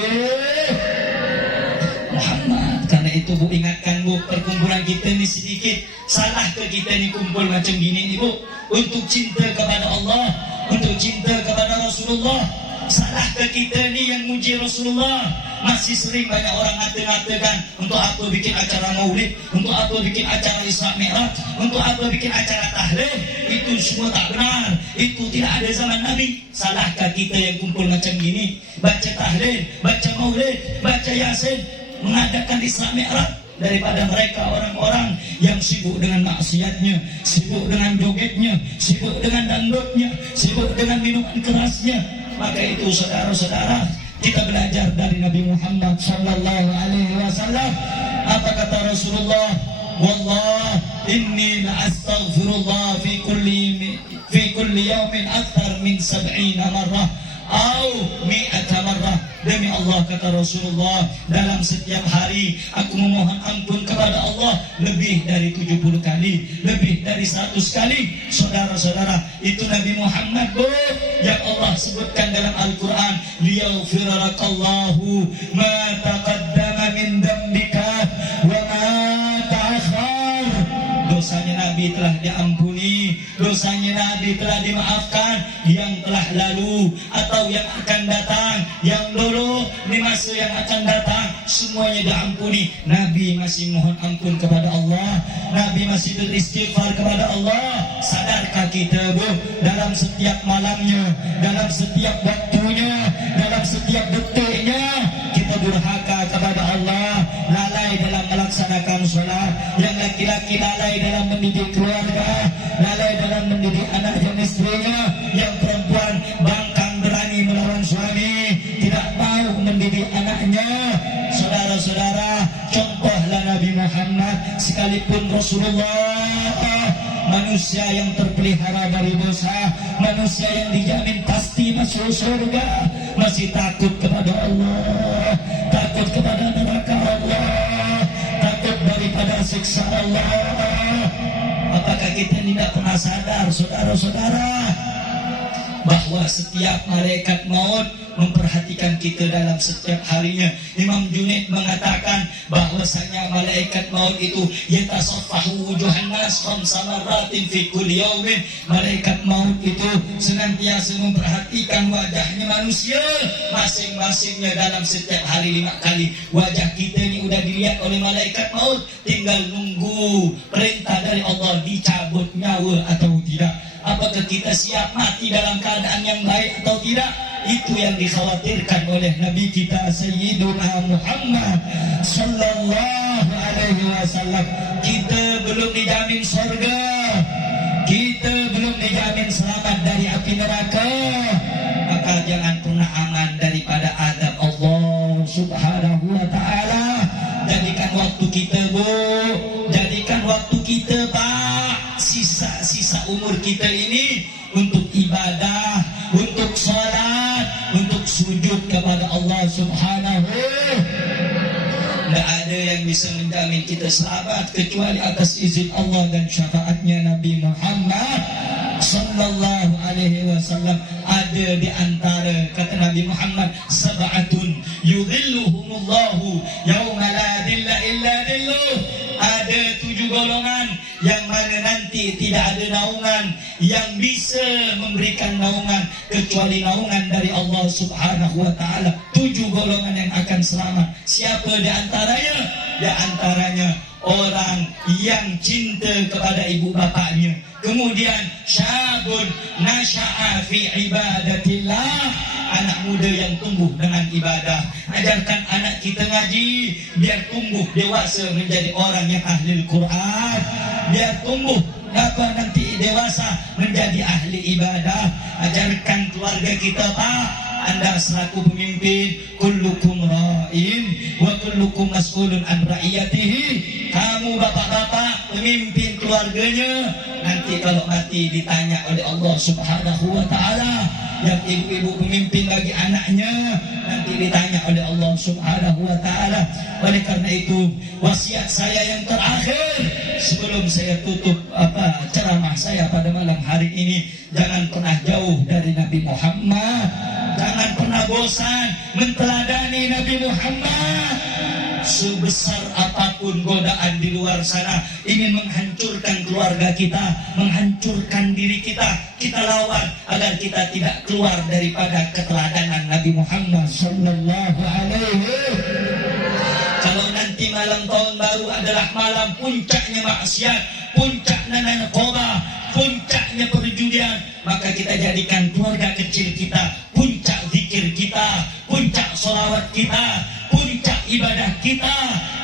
Muhammad. Karena itu Bu, ingatkan Bu, perkumpulan kita ini sedikit. Salah ke kita ini kumpul macam gini nih Bu? Untuk cinta kepada Allah, untuk cinta kepada Rasulullah. Salah ke kita ni yang muji Rasulullah. Masih sering banyak orang ngata-ngatakan, untuk apa bikin acara maulid, untuk apa bikin acara Isra Mi'raj, untuk apa bikin acara tahlil. Itu semua tak benar. Itu tidak ada zaman Nabi. Salahkah kita yang kumpul macam gini, baca tahlil, baca maulid, baca yasin, mengadakan Isra Mi'raj, daripada mereka orang-orang yang sibuk dengan maksiatnya, sibuk dengan jogetnya, sibuk dengan dangdutnya, sibuk dengan minuman kerasnya. Maka itu saudara-saudara, kita belajar dari Nabi Muhammad sallallahu alaihi wasallam. Apa kata Rasulullah? Wallah inni la astaghfirullah fi kulli yawmin akthar min 70 marrah au 100 marrah. Demi Allah, kata Rasulullah, dalam setiap hari aku memohon ampun kepada Allah lebih dari 70 kali, lebih dari 100 kali. Saudara-saudara, itu Nabi Muhammad Bu, yang Allah sebutkan dalam Al-Quran, liyaghfiralakallahu ma taqaddama min dambika wa ma ta'akhkhar. Dosanya Nabi telah diampuni, dosanya Nabi telah dimaafkan, yang telah lalu atau yang akan datang, yang dulu di masa yang akan datang, semuanya diampuni. Nabi masih mohon ampun kepada Allah, Nabi masih beristighfar kepada Allah. Sadarkah kita Bu, dalam setiap malamnya, dalam setiap waktunya, dalam setiap detiknya kita durhaka kepada Allah, lalai dalam melaksanakan sholat, yang laki-laki lalai dalam mendidik keluarga, lalai dalam mendidik anak dan istrinya, yang perempuan bangkang berani melawan suami, tidak mau mendidik anaknya. Saudara-saudara, contohlah Nabi Muhammad, sekalipun Rasulullah manusia yang terpelihara dari dosa, manusia yang dijamin pasti masuk surga, masih takut kepada Allah, takut kepada neraka Allah, takut daripada siksa Allah. Apakah kita tidak pernah sadar, saudara-saudara, bahwa setiap malaikat maut memperhatikan kita dalam setiap harinya? Imam Junaid mengatakan bahwasanya malaikat maut itu yatasaffahu wujuhan nas khamsa marratin fi kulli yawmin. Malaikat maut itu senantiasa memperhatikan wajahnya manusia masing-masingnya dalam setiap hari 5 kali. Wajah kita ini udah dilihat oleh malaikat maut, tinggal nunggu perintah dari Allah dicabut nyawa atau tidak. Apakah kita siap mati dalam keadaan yang baik atau tidak? Itu yang dikhawatirkan oleh Nabi kita Sayyiduna Muhammad sallallahu alaihi wasallam. Kita belum dijamin surga, kita belum dijamin selamat dari api neraka. Maka jangan pernah aman daripada azab Allah Subhanahu wa ta'ala. Jadikan waktu kita Bu, jadikan waktu kita Pak, sisa-sisa umur kita ini untuk ibadah, untuk salat, untuk sujud kepada Allah Subhanahu. Tidak ada yang bisa menjamin kita selamat kecuali atas izin Allah dan syafaatnya Nabi Muhammad sallallahu alaihi wasallam. Ada di antara, kata Nabi Muhammad, sab'atun yudhilluhumullahu yauma la dhilla illa dhilluh. Ada 7 golongan yang mana nanti nanti tidak ada naungan yang bisa memberikan naungan kecuali naungan dari Allah Subhanahu wa taala. 7 golongan yang akan selamat. Siapa di antaranya? Di antaranya orang yang cinta kepada ibu bapaknya. Kemudian syabun nasya'a fi ibadatillah, anak muda yang tumbuh dengan ibadah. Ajarkan anak kita ngaji biar tumbuh dewasa menjadi orang yang ahli Al-Quran, biar tumbuh nanti dewasa menjadi ahli ibadah. Ajarkan keluarga kita, Pak, Anda selaku pemimpin, kullukum ra'in wa kullukum mas'ulun an ra'iyatihi. Kamu bapak-bapak pemimpin keluarganya, nanti kalau mati ditanya oleh Allah Subhanahu wa taala. Yang ibu-ibu pemimpin bagi anaknya, nanti ditanya oleh Allah Subhanahu wa taala. Oleh karena itu, wasiat saya yang terakhir sebelum saya tutup ceramah saya pada malam hari ini, jangan pernah jauh dari Nabi Muhammad. Jangan pernah bosan menteladani Nabi Muhammad. Sebesar apapun godaan di luar sana ingin menghancurkan keluarga kita, menghancurkan diri kita, kita lawan agar kita tidak keluar daripada keteladanan Nabi Muhammad sallallahu alaihi wasallam. Kalau nanti malam tahun baru adalah malam puncaknya maksiat, puncaknya narkoba, puncaknya perjudian, maka kita jadikan keluarga kecil kita puncak zikir kita, puncak sholawat kita, puncak ibadah kita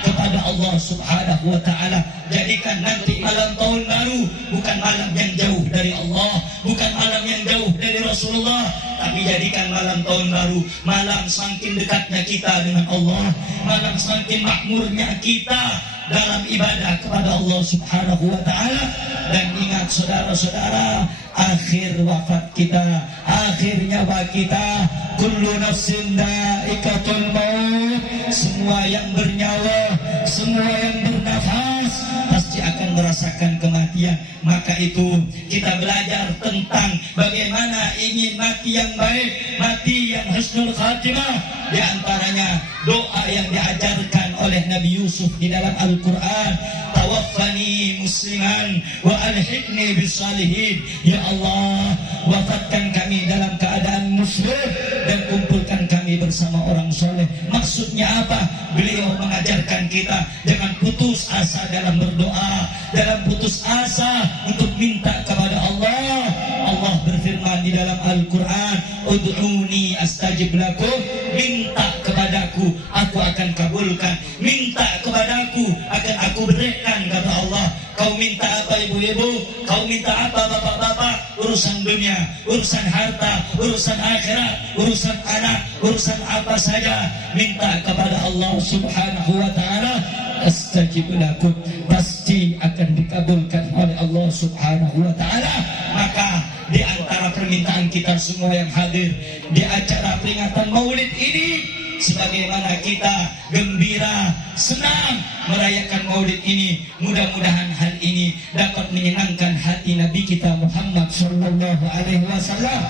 kepada Allah Subhanahu wa taala. Jadikan nanti malam tahun baru bukan malam yang jauh dari Allah, bukan malam yang jauh dari Rasulullah, tapi jadikan malam tahun baru malam semakin dekatnya kita dengan Allah, malam semakin makmurnya kita dalam ibadah kepada Allah Subhanahu wa taala. Dan ingat saudara-saudara, akhir wafat kita, akhir nyawa kita, kullu nafsin dha'iqatul maut. Semua yang bernyawa, semua yang bernafas pasti akan merasakan kematian. Maka itu kita belajar tentang bagaimana ingin mati yang baik, mati yang husnul khatimah. Di antaranya doa yang diajarkan oleh Nabi Yusuf di dalam Al-Quran, tawaffani musliman wa alhiqni bisalihin. Ya Allah, wafatkan kami dalam keadaan muslim dan kumpulkan kami bersama orang soleh. Maksudnya apa? Beliau mengajarkan kita jangan putus asa dalam berdoa, jangan putus asa untuk minta kepada Allah. Allah berfirman di dalam Al-Quran, ud'uni astajib lakum, minta kepadaku aku akan kabulkan, minta kepadaku akan aku berikan, kata Allah. Kau minta apa ibu-ibu, kau minta apa bapak-bapak, urusan dunia, urusan harta, urusan akhirat, urusan anak, urusan apa saja, minta kepada Allah Subhanahu wa ta'ala, astajib lakum, pasti akan dikabulkan oleh Allah Subhanahu wa ta'ala. Maka di antara permintaan kita semua yang hadir di acara peringatan Maulid ini, sebagaimana kita gembira, senang merayakan Maulid ini, mudah-mudahan hal ini dapat menyenangkan hati Nabi kita Muhammad sallallahu alaihi wasallam.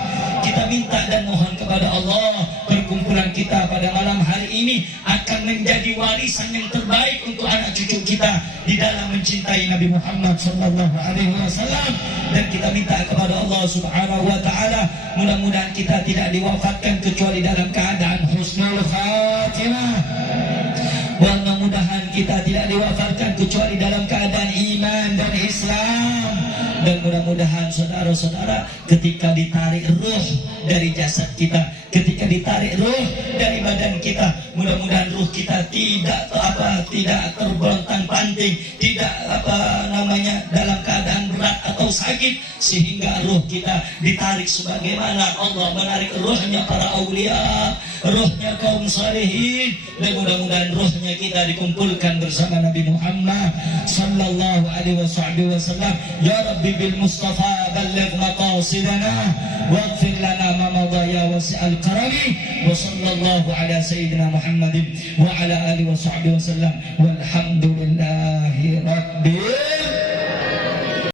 Kita minta dan mohon kepada Allah, perkumpulan kita pada malam hari ini akan menjadi warisan yang terbaik untuk anak cucu kita di dalam mencintai Nabi Muhammad sallallahu alaihi wasallam. Dan kita minta kepada Allah Subhanahu wa taala, mudah-mudahan kita tidak diwafatkan kecuali dalam keadaan husnul khatimah. Mudah-mudahan kita tidak diwafatkan kecuali dalam keadaan iman dan Islam. Dan mudah-mudahan saudara-saudara, ketika ditarik ruh dari jasad kita, ketika ditarik ruh dari badan kita, mudah-mudahan ruh kita tidak terbontang-panting, tidak dalam keadaan berat atau sakit, sehingga ruh kita ditarik sebagaimana Allah menarik ruhnya para aulia, ruhnya kaum salihin. Dan mudah-mudahan ruhnya kita dikumpulkan bersama Nabi Muhammad sallallahu alaihi wasallam. Ya Rabbi bil Mustafa balligh maqasidana waghfir lana ma madha ya wasi'al karami. Wa sallallahu ala sayyidina Muhammadin wa ala alihi wa sahbihi wasallam walhamdulillahi rabbil